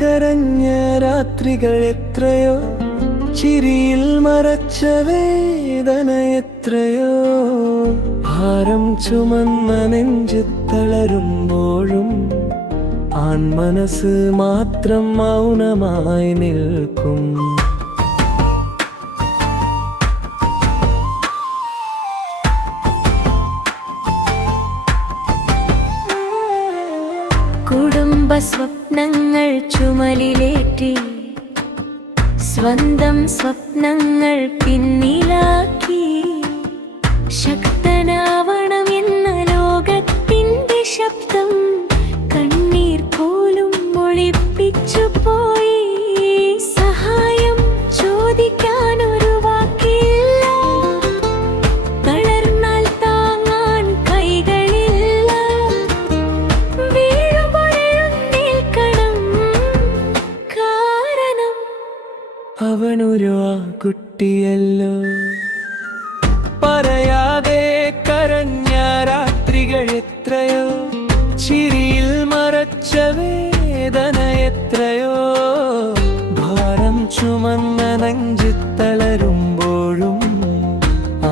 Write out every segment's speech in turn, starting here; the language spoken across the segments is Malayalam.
കരഞ്ഞ രാത്രികൾ എത്രയോ, ചിരിയിൽ മറച്ച വേദന എത്രയോ. ഭാരം ചുമന്ന നെഞ്ച് തളരുമ്പോഴും ആൺമനസ്സ് മാത്രം മൗനമായി നിൽക്കും. കുടുംബ സ്വപ്നങ്ങൾ ചുമലിലേറ്റി, സ്വന്തം സ്വപ്നങ്ങൾ പിന്നിലാക്കി, ശക്തനാവണം എന്ന ലോകത്തിൻ്റെ ശബ്ദം കണ്ണീർ പോലും ഒളിപ്പിച്ചു പോയി. സഹായം ചോദിക്കാനൊരു വാക്കില്ല, തളർന്നാൽ താങ്ങാൻ കൈകളില്ല. വീഴുമ്പോഴെഴുന്നേൽക്കണം, കാരണം അവനൊരു ആൺകുട്ടിയല്ലോ. പറയാതെ കരഞ്ഞ രാത്രികൾ എത്രയോ, ചിരിയിൽ മറച്ച വേദന എത്രയോ. ഭാരം ചുമന്ന നെഞ്ച് തളരുമ്പോഴും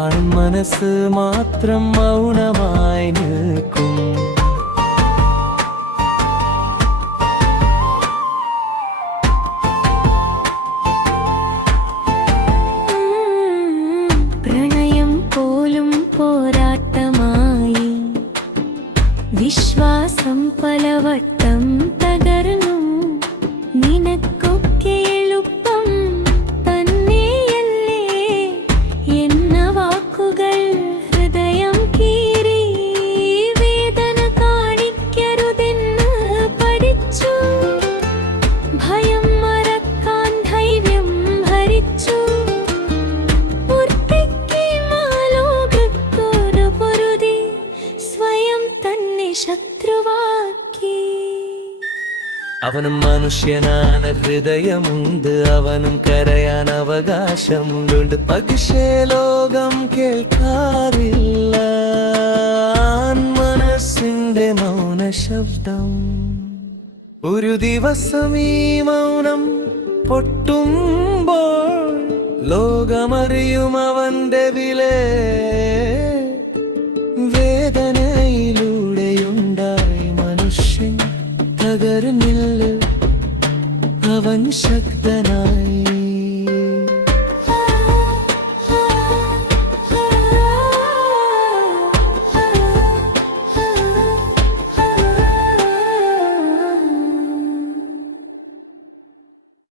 ആൺമനസ്സ് മാത്രം മൗനമായി നിൽക്കും. വിശ്വാസം പലവട്ടം തകർന്നു, നിനക്കൊക്കെ എളുപ്പം തന്നെയല്ലേ എന്ന വാക്കുകൾ ഹൃദയം കീറി. വേദന കാണിക്കരുതെന്ന് പഠിച്ചു, ഭയം മറക്കാൻ ധൈര്യം ഭരിച്ചു. ശത്രുവാക്കി. അവനും മനുഷ്യനാണ്, ഹൃദയമുണ്ട്, അവനും കരയാൻ അവകാശമുണ്ട്. പക്ഷേ ലോകം കേൾക്കാറില്ല മനസ്സിന്റെ മൗന ശബ്ദം. ഒരു ദിവസം ഈ മൗനം പൊട്ടുമ്പോൾ ലോകമറിയും അവന്റെ വില. വേദനയിലൂടെയുണ്ടായി മനുഷ്യൻ തകർന്നില്ല, അവൻ ശക്തനായി